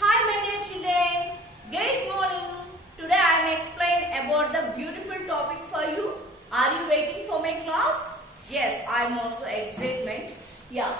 Hi my dear children, good morning. Today I am explaining about the beautiful topic for you. Are you waiting for my class? Yes, I am also excitement. Yeah.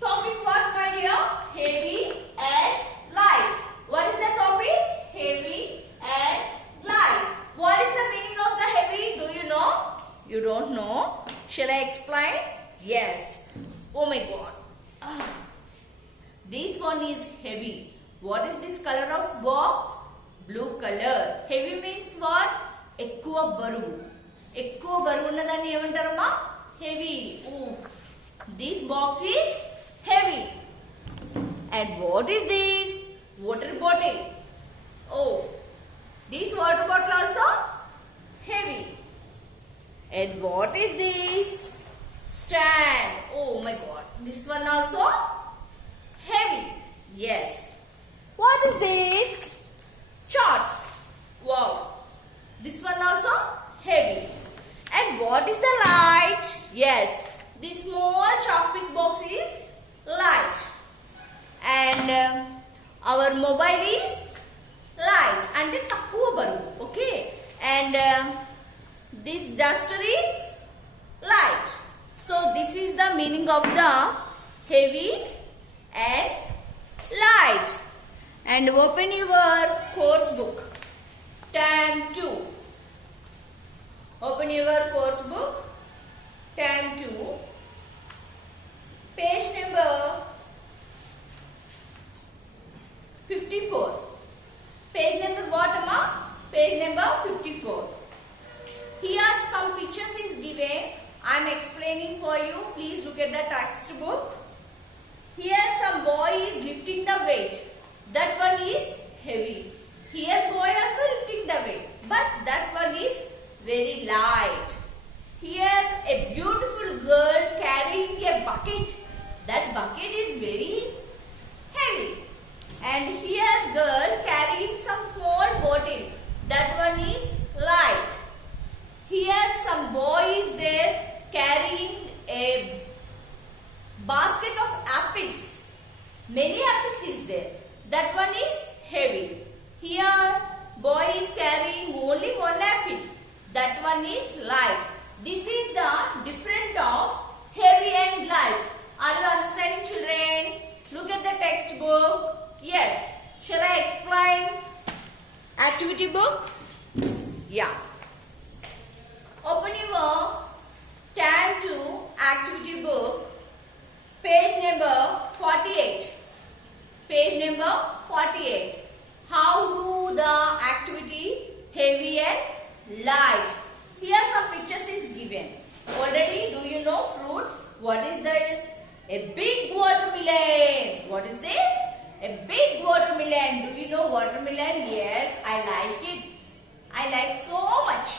Topic what my dear? Heavy and light. What is the topic? Heavy and light. What is the meaning of the heavy? Do you know? You don't know? Shall I explain? Yes. Oh my God. This one is heavy. What is this color of box? Blue color. Heavy means what? ఎక్కువ బరువు. ఎక్కువ బరువు ఉన్నదాన్ని ఏమంటారమ్మా? Heavy. Oh. This box is heavy. And what is this? Water bottle. Oh. This water bottle also heavy. And what is this? Stand. Oh my God. This one also heavy. Yes. What is this? Charts. Wow. This one also heavy. And what is the light? Yes. This small chalk piece box is light. And our mobile is light. And the takkuva baruvu. Okay. And this duster is light. So this is the meaning of the heavy and light. And open your course book. Term 2. Open your course book. Term 2. Page number 54. Page number what, Amma? Page number 54. Here some pictures is given. I am explaining for you. Please look at the textbook. Here some boy is lifting the weight. That one is heavy. Here boy also lifting the weight. But that one is very light. Here a beautiful girl carrying a bucket. That bucket is very heavy. And here girl carrying some small bottle. That one is light. Here some boy is there carrying a basket of apples. Many apples is there. That one is heavy. Here boy is carrying only one apple. That one is light. This is the difference of heavy and light. Are you understanding, children? Look at the textbook. Yes. Shall I explain? Activity book? Yeah. Open your Term 2 activity book. Page number 48. Page number 48. How do the activity heavy and light? Here some pictures is given. Already do you know fruits? What is this? A big watermelon. What is this? A big watermelon. Do you know watermelon? Yes, I like it. I like so much.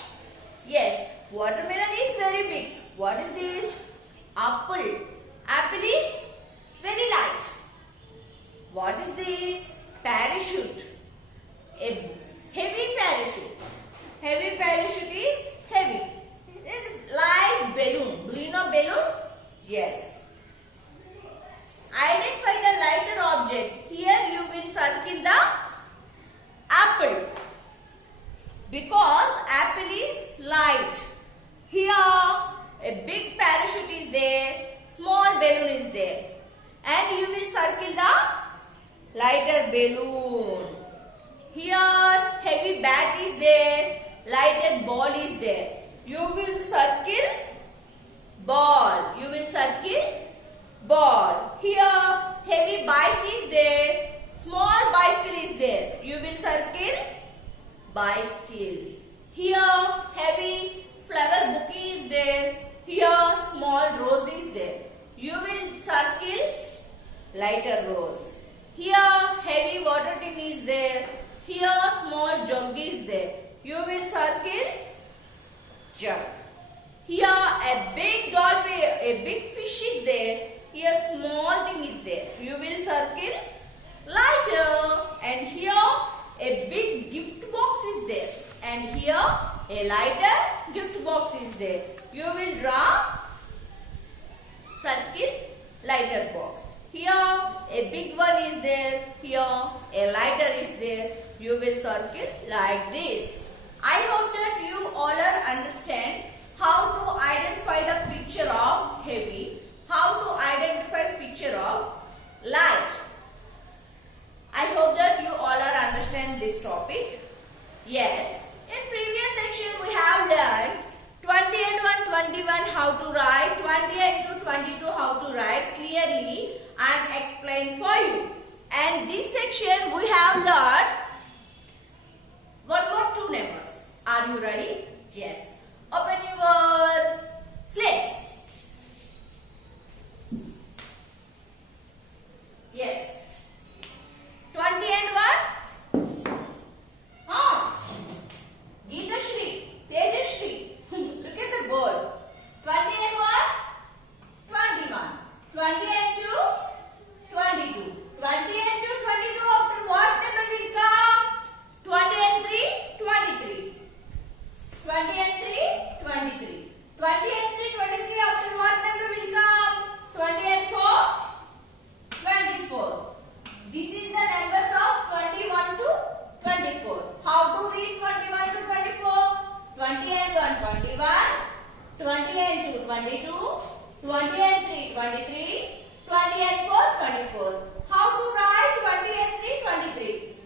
Yes, watermelon is very big. What is this? Apple. Apple is very light. What is this? Parachute. A heavy parachute. Heavy parachute is heavy. Light balloon. Do you know balloon? Yes. Identify the lighter object. Here you will circle the apple. Because apple is light. Here a big parachute is there. Small balloon is there. And you will circle the lighter balloon. Here heavy bat is there. Lighter ball is there. You will circle ball. You will circle ball. Here heavy bike is there. Small bicycle is there. You will circle bicycle. Here heavy flower bouquet is there. Here small rose is there. You will circle lighter rose. Here heavy water tin is there. Here small jug is there. You will circle jug. Here a big dolphin, a big fish is there. Here small thing is there. You will circle lighter. And here a big gift box is there. And here a lighter gift box is there. You will draw circle lighter box. a big one is there, here a lighter is there. You will circle like this. I hope that you all are understand how to identify the picture of heavy, how to identify picture of light. I hope that you all are understand this topic. Yes, in previous section we have learned 20 and 121 how to write, 20 and 222 how to write clearly and explain for you. And this section we have learned one more two numbers. Are you ready? Yes. Open your slates. Yes. 20 and 1. Geeta Shri, Tejashri. Look at the board. 20 and 1, 21. 20 and 2, 22. 20 and 2, 22. After what number will come? 20 and 3, 23. 20 and 3, 23. 20 and 3, 23. After what number will come? 20 and 4, 24. This is the numbers of 21 to 24. How to read 21 to 24? 20 and 1, 21. 20 and 2, 22. 20 and 3, 23. 20 and 4, 24. How to write 20 and 3, 23?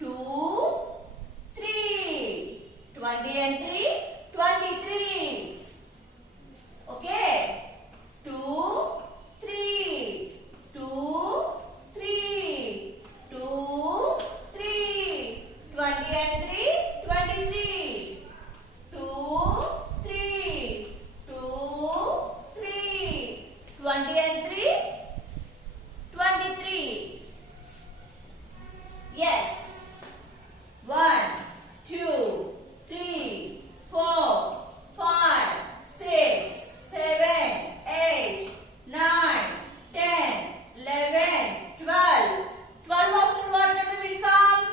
2, 3. 20 and 3, 23. Okay. 2, 3. 2, 3. 2, 3. 20 and 3, 23. 2, 3. 2, 3. 20 and 3, 23. Yes. 1, 2, 3, 4, 5, 6, 7, 8, 9, 10, 11, 12. 12 after what number will come?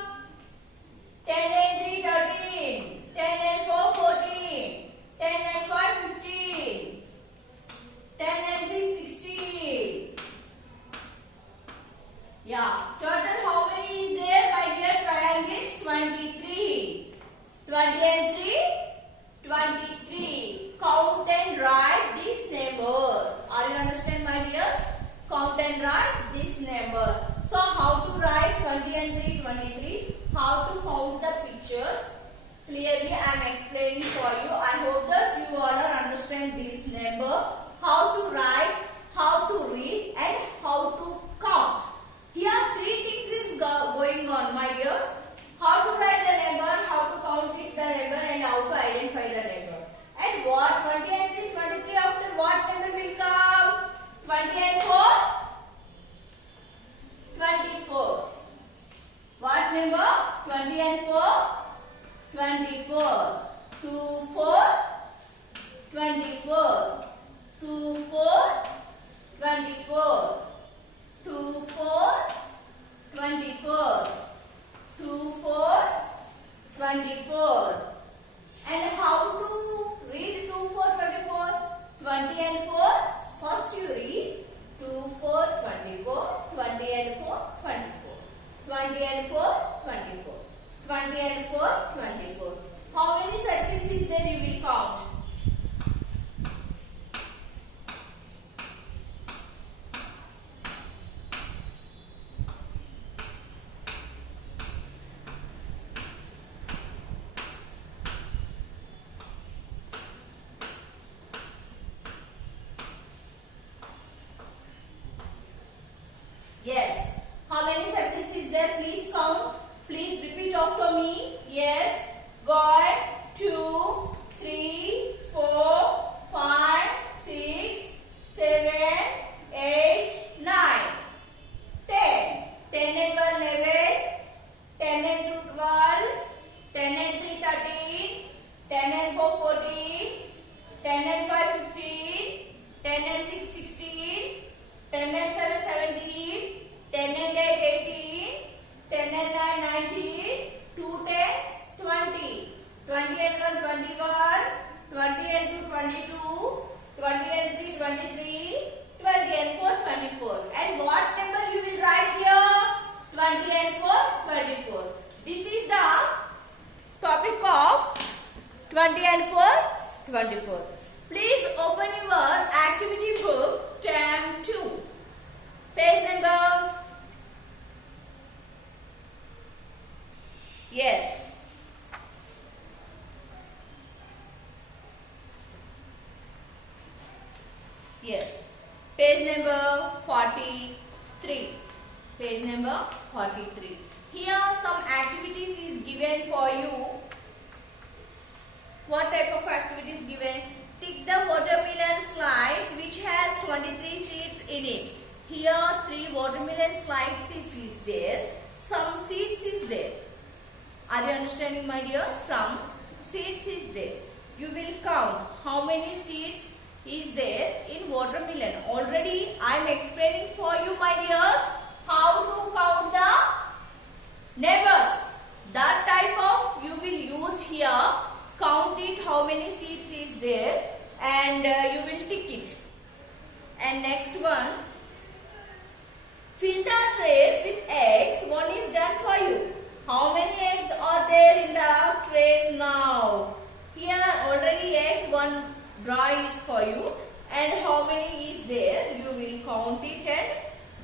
10 and 3, 13. 10 and 4, 14. 10 and 5, 15. 10 and 6, 16. Yeah. Total how many is there, my dear triangles? 23. 20 and 3, 23. Count and write this number. Are you understand, my dears? Count and write this number. So how to write 20 and 3, 23? How to count the pictures? Clearly I am explaining for you. I hope that you all are understand this number. How to write, how to read and how to count. Here three things is going on, my dears. How to write the number, how to count it the number and how to identify the number. And what 20 and 3, 23 after what number will come? 20 and 4, 24. What number? 20 and 4, 24. 2, 4, 24. 2, 4, 24. 2, 4, 24. 2, 4, 24. And how to read 2, 4, 24? 20 and 4. First you read 2, 4, 24. 20 and 4, 24. 20 and 4, 24. 20 and 4, 24. How many circles is there you will count? Yes. Page number 43. Page number 43. Here some activities is given for you. What type of activities given? Tick the watermelon slice which has 23 seeds in it. Here 3 watermelon slices is there. Some seeds is there. Are you understanding, my dear? Some seeds is there. You will count how many seeds is there in watermelon. Already I am explaining for you, my dears, how to count the numbers. That type of you will use here. Count it how many seeds is there and you will tick it. And next one, fill the trays with eggs. One is done for you. How many eggs are there in the trays now? Here already egg, one dry is for you. And how many is there? You will count it and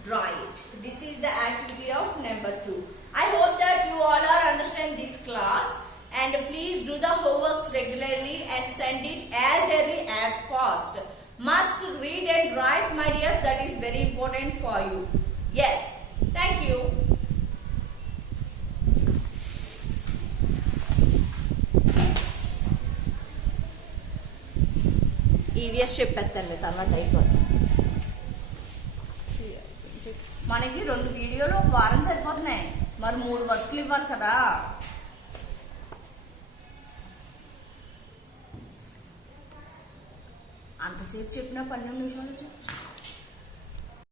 dry it. This is the activity of number 2. I hope that you all are understand this class. And please do the homeworks regularly and send it as early as fast. Must read and write, my dears. That is very important for you. Yes. Thank you. EVS చెప్పేస్తాను తర్వాత అయిపోతుంది. మనకి 2 వీడియోలు ఒక వారం సరిపోతున్నాయి. మరి 3 వర్క్లు ఇవ్వాలి కదా. అంతసేపు చెప్పినా 12 నిమిషాలు